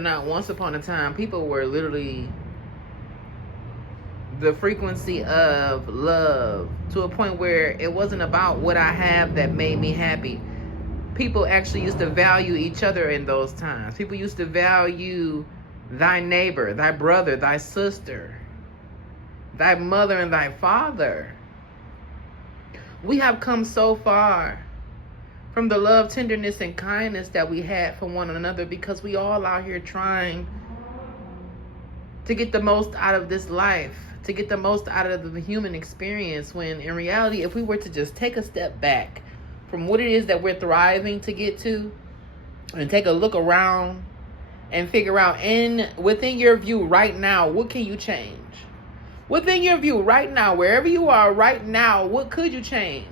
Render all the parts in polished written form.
Not once upon a time, people were literally the frequency of love to a point where it wasn't about what I have that made me happy. People actually used to value each other in those times. People used to value thy neighbor, thy brother, thy sister, thy mother, and thy father. We have come so far from the love, tenderness, and kindness that we had for one another because we all out here trying to get the most out of this life, to get the most out of the human experience, when in reality, if we were to just take a step back from what it is that we're thriving to get to and take a look around and figure out within your view right now, what can you change? Within your view right now, wherever you are right now, what could you change?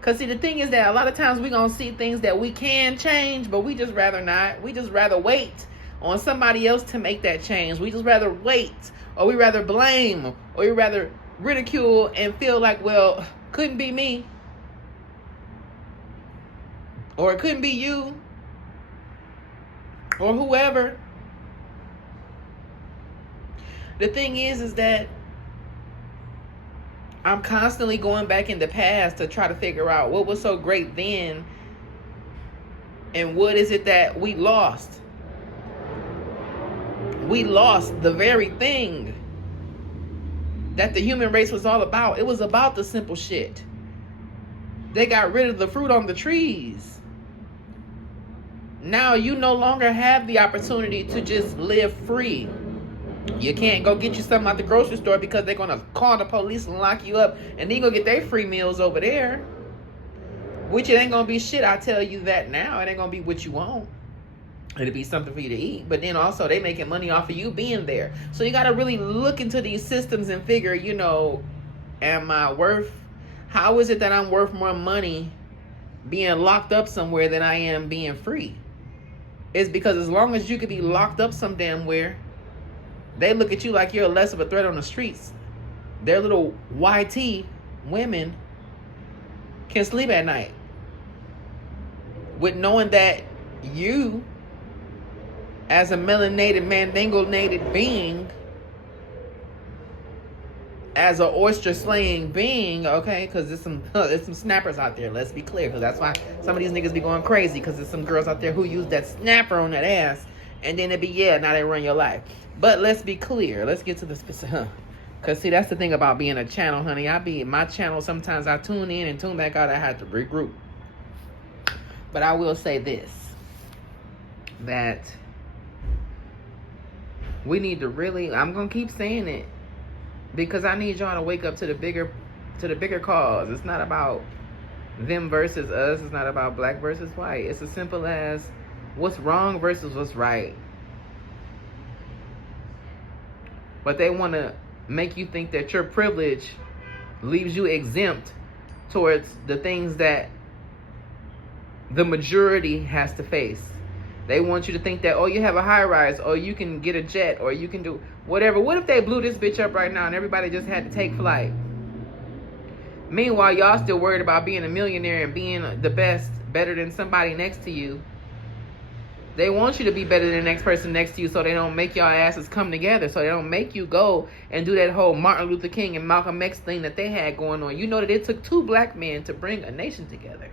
Because see, the thing is that a lot of times we're going to see things that we can change, but we just rather not. We just rather wait on somebody else to make that change. We just rather wait, or we rather blame, or we rather ridicule and feel like, well, couldn't be me. Or it couldn't be you. Or whoever. The thing is that I'm constantly going back in the past to try to figure out what was so great then and what is it that we lost. We lost the very thing that the human race was all about. It was about the simple shit. They got rid of the fruit on the trees. Now you no longer have the opportunity to just live free. You can't go get you something at the grocery store because they're going to call the police and lock you up. And then you go get their free meals over there. Which it ain't going to be shit, I tell you that now. It ain't going to be what you want. It'll be something for you to eat. But then also they making money off of you being there. So you got to really look into these systems and figure, am I how is it that I'm worth more money being locked up somewhere than I am being free? It's because as long as you could be locked up some damn where, they look at you like you're less of a threat on the streets. Their little YT women can sleep at night with knowing that you, as a melanated, mandangolated being, as an oyster slaying being, okay, because there's some snappers out there, let's be clear, because that's why some of these niggas be going crazy, because there's some girls out there who use that snapper on that ass, and then it be, now they run your life. But let's be clear. Let's get to the specific. Because, see, that's the thing about being a channel, honey. My channel, sometimes I tune in and tune back out. I had to regroup. But I will say this. That we need to really, I'm going to keep saying it. Because I need y'all to wake up to the bigger cause. It's not about them versus us. It's not about black versus white. It's as simple as what's wrong versus what's right. But they want to make you think that your privilege leaves you exempt towards the things that the majority has to face. They want you to think that, you have a high rise, or you can get a jet, or you can do whatever. What if they blew this bitch up right now and everybody just had to take flight? Meanwhile, y'all still worried about being a millionaire and being the best, better than somebody next to you. They want you to be better than the next person next to you so they don't make y'all asses come together. So they don't make you go and do that whole Martin Luther King and Malcolm X thing that they had going on. You know that it took 2 black men to bring a nation together.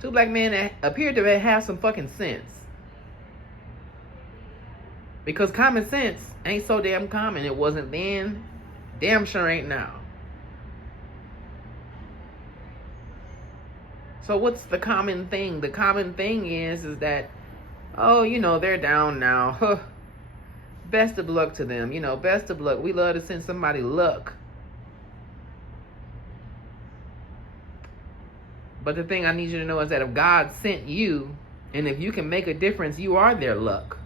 2 black men that appeared to have some fucking sense. Because common sense ain't so damn common. It wasn't then. Damn sure ain't now. So what's the common thing? The common thing is that, they're down now. Huh. Best of luck to them. Best of luck. We love to send somebody luck. But the thing I need you to know is that if God sent you, and if you can make a difference, you are their luck.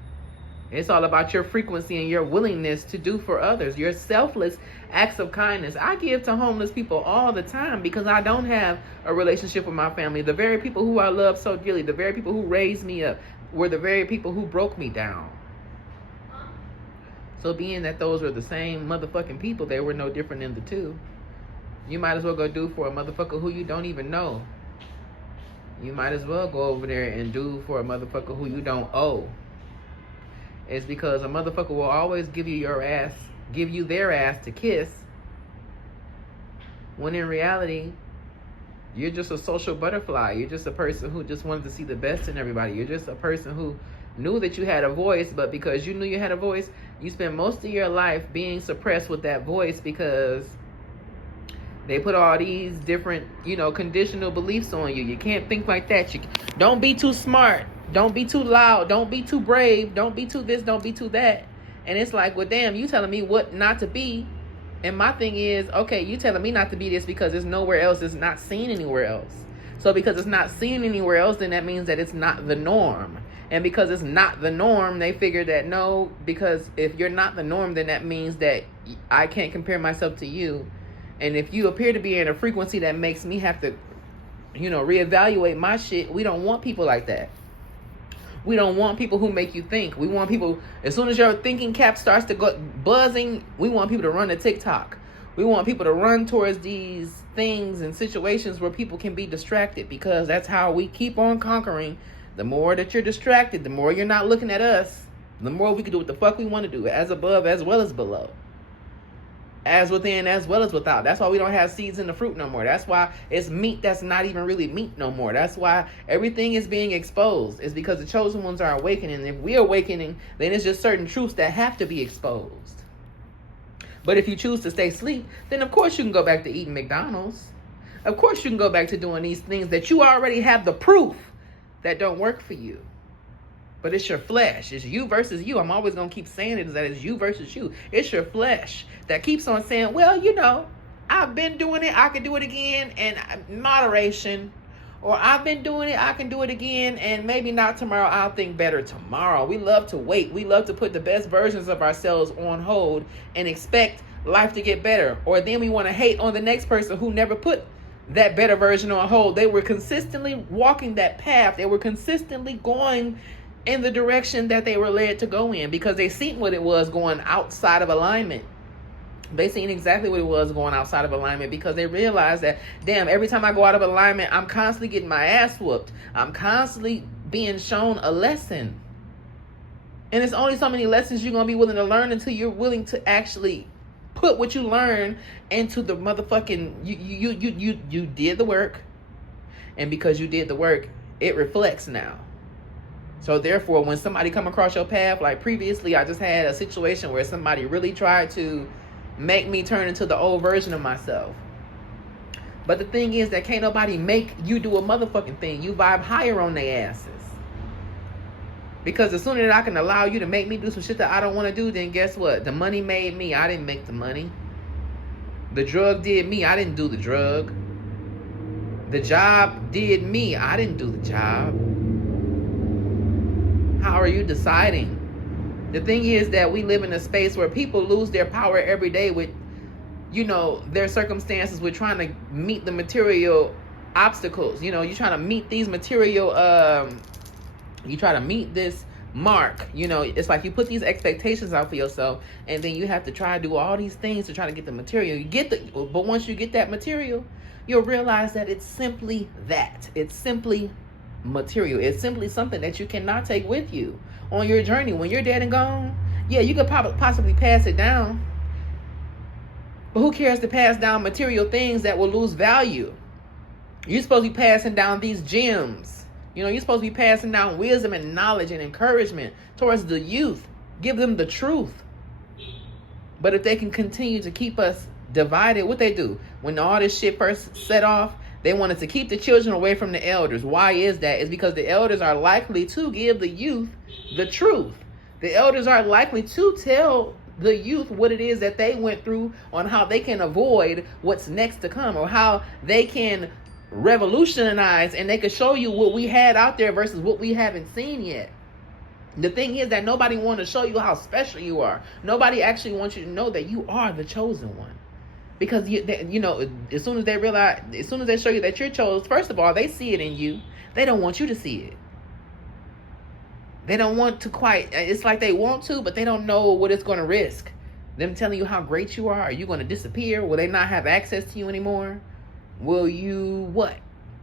It's all about your frequency and your willingness to do for others. Your selfless acts of kindness. I give to homeless people all the time because I don't have a relationship with my family. The very people who I love so dearly, the very people who raised me up, were the very people who broke me down. So being that those were the same motherfucking people, they were no different than the two. You might as well go do for a motherfucker who you don't even know. You might as well go over there and do for a motherfucker who you don't owe. is because a motherfucker will always give you their ass to kiss, when in reality, you're just a social butterfly. You're just a person who just wanted to see the best in everybody. You're just a person who knew that you had a voice, but because you knew you had a voice, you spend most of your life being suppressed with that voice because they put all these different, conditional beliefs on you. You can't think like that. You don't be too smart. Don't be too loud. Don't be too brave. Don't be too this. Don't be too that. And it's like, well, damn, you telling me what not to be. And my thing is, okay, you telling me not to be this because it's nowhere else. It's not seen anywhere else. So because it's not seen anywhere else, then that means that it's not the norm. And because it's not the norm, they figure that no, because if you're not the norm, then that means that I can't compare myself to you. And if you appear to be in a frequency that makes me have to, reevaluate my shit, we don't want people like that. We don't want people who make you think. We want people, as soon as your thinking cap starts to go buzzing, we want people to run to TikTok. We want people to run towards these things and situations where people can be distracted, because that's how we keep on conquering. The more that you're distracted, the more you're not looking at us, the more we can do what the fuck we want to do, as above as well as below. As within as well as without. That's why we don't have seeds in the fruit no more. That's why it's meat that's not even really meat no more. That's why everything is being exposed. It's because the chosen ones are awakening. And if we're awakening, then it's just certain truths that have to be exposed. But if you choose to stay asleep, then of course you can go back to eating McDonald's. Of course you can go back to doing these things that you already have the proof that don't work for you. But it's your flesh. It's you versus you. I'm always going to keep saying it, is that it's you versus you. It's your flesh that keeps on saying, well, I've been doing it. I can do it again. And moderation. Or I've been doing it. I can do it again. And maybe not tomorrow. I'll think better tomorrow. We love to wait. We love to put the best versions of ourselves on hold and expect life to get better. Or then we want to hate on the next person who never put that better version on hold. They were consistently walking that path. They were consistently going in the direction that they were led to go in, because they seen what it was going outside of alignment. They seen exactly what it was going outside of alignment, because they realized that, damn, every time I go out of alignment, I'm constantly getting my ass whooped. I'm constantly being shown a lesson. And it's only so many lessons you're going to be willing to learn until you're willing to actually put what you learn into the motherfucking, you did the work. And because you did the work, it reflects now. So therefore, when somebody come across your path, like previously, I just had a situation where somebody really tried to make me turn into the old version of myself. But the thing is that can't nobody make you do a motherfucking thing. You vibe higher on their asses. Because as soon as I can allow you to make me do some shit that I don't want to do, then guess what? The money made me. I didn't make the money. The drug did me. I didn't do the drug. The job did me. I didn't do the job. How are you deciding? The thing is that we live in a space where people lose their power every day with, their circumstances with trying to meet the material obstacles. You're trying to meet these material, you try to meet this mark. It's like you put these expectations out for yourself, and then you have to try to do all these things to try to get the material. But once you get that material, you'll realize that it's simply that. It's simply material. It's simply something that you cannot take with you on your journey. When you're dead and gone, yeah, you could possibly pass it down, but who cares to pass down material things that will lose value? You're supposed to be passing down these gems. You're supposed to be passing down wisdom and knowledge and encouragement towards the youth. Give them the truth. But if they can continue to keep us divided, what they do when all this shit first set off, they wanted to keep the children away from the elders. Why is that? It's because the elders are likely to give the youth the truth. The elders are likely to tell the youth what it is that they went through, on how they can avoid what's next to come, or how they can revolutionize, and they can show you what we had out there versus what we haven't seen yet. The thing is that nobody wants to show you how special you are. Nobody actually wants you to know that you are the chosen one. Because, as soon as they realize, as soon as they show you that you're chosen, first of all, they see it in you. They don't want you to see it. They don't want to quite, it's like they want to, but they don't know what it's going to risk. Them telling you how great you are. Are you going to disappear? Will they not have access to you anymore? Will you what?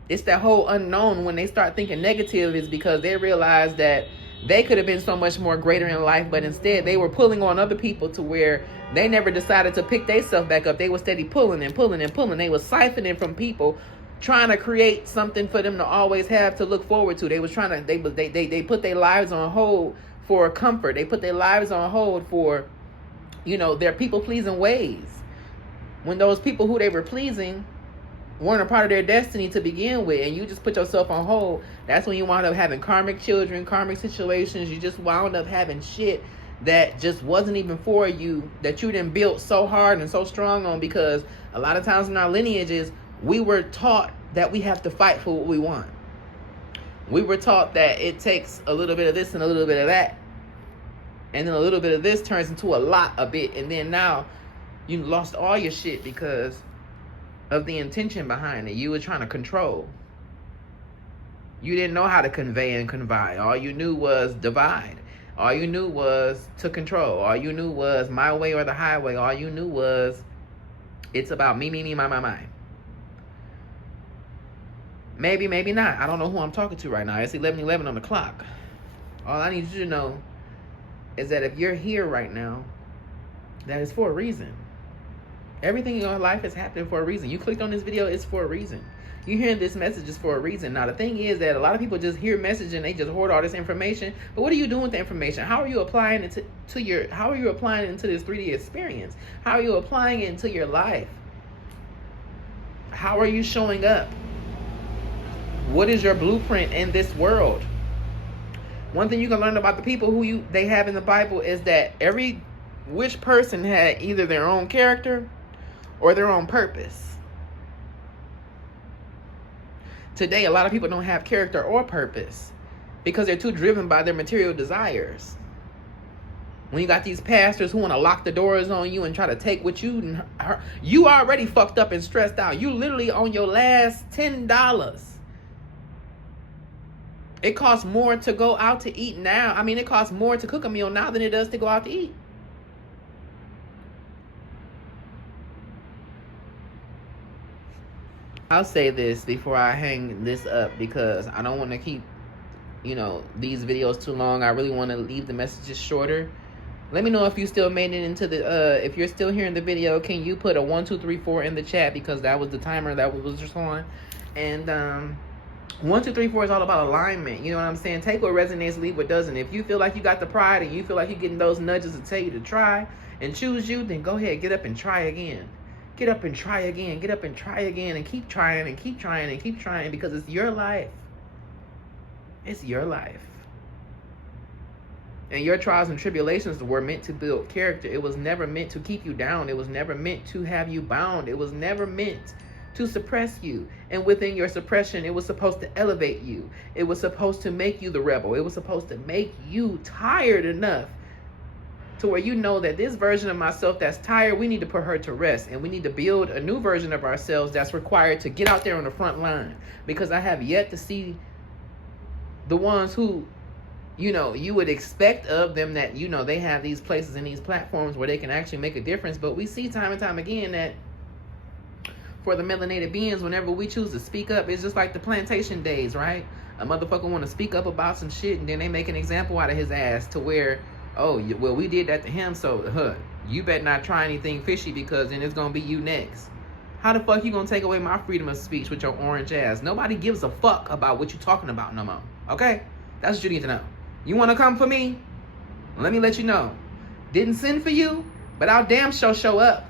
It's that whole unknown. When they start thinking negative, is because they realize that they could have been so much more greater in life, but instead they were pulling on other people to where they never decided to pick themselves back up. They were steady pulling and pulling and pulling. They were siphoning from people, trying to create something for them to always have to look forward to. They was trying to, they put their lives on hold for comfort. They put their lives on hold for, their people-pleasing ways. When those people who they were pleasing weren't a part of their destiny to begin with, and you just put yourself on hold, that's when you wound up having karmic children, karmic situations. You just wound up having shit that just wasn't even for you, that you done built so hard and so strong on, because a lot of times in our lineages, we were taught that we have to fight for what we want. We were taught that it takes a little bit of this and a little bit of that, and then a little bit of this turns into a bit, and then now you lost all your shit because of the intention behind it. You were trying to control. You didn't know how to convey and confide. All you knew was divide. All you knew was to control. All you knew was my way or the highway. All you knew was it's about me, my. Maybe, maybe not. I don't know who I'm talking to right now. It's 11:11 on the clock. All I need you to know is that if you're here right now, that is for a reason. Everything in your life is happening for a reason. You clicked on this video, it's for a reason. You hearing this message is for a reason. Now, the thing is that a lot of people just hear message and they just hoard all this information. But what are you doing with the information? How are you applying it how are you applying it into this 3D experience? How are you applying it into your life? How are you showing up? What is your blueprint in this world? One thing you can learn about the people who they have in the Bible is that which person had either their own character or their own purpose. Today, a lot of people don't have character or purpose because they're too driven by their material desires. When you got these pastors who want to lock the doors on you and try to take what you already fucked up and stressed out. You literally on your last $10. It costs more to go out to eat now. I mean, it costs more to cook a meal now than it does to go out to eat. I'll say this before I hang this up, because I don't want to keep, these videos too long. I really want to leave the messages shorter. Let me know if you still made it into the, if you're still here in the video, can you put a 1, 2, 3, 4 in the chat, because that was the timer that was just on. And 1, 2, 3, 4 is all about alignment. You know what I'm saying? Take what resonates, leave what doesn't. If you feel like you got the pride and you feel like you're getting those nudges to tell you to try and choose you, then go ahead, get up and try again. Get up and try again. Get up and try again, and keep trying and keep trying and keep trying, because it's your life. It's your life. And your trials and tribulations were meant to build character. It was never meant to keep you down. It was never meant to have you bound. It was never meant to suppress you. And within your suppression, it was supposed to elevate you. It was supposed to make you the rebel. It was supposed to make you tired enough to where you know that this version of myself that's tired, we need to put her to rest, and we need to build a new version of ourselves that's required to get out there on the front line. Because I have yet to see the ones who, you would expect of them, that, they have these places and these platforms where they can actually make a difference. But we see time and time again that for the melanated beings, whenever we choose to speak up, it's just like the plantation days, right? A motherfucker want to speak up about some shit, and then they make an example out of his ass to where, oh, well, we did that to him, so you better not try anything fishy, because then it's gonna be you next. How the fuck you gonna take away my freedom of speech with your orange ass? Nobody gives a fuck about what you talking about no more, okay? That's what you need to know. You wanna come for me? Let me let you know. Didn't send for you, but I'll damn sure show up.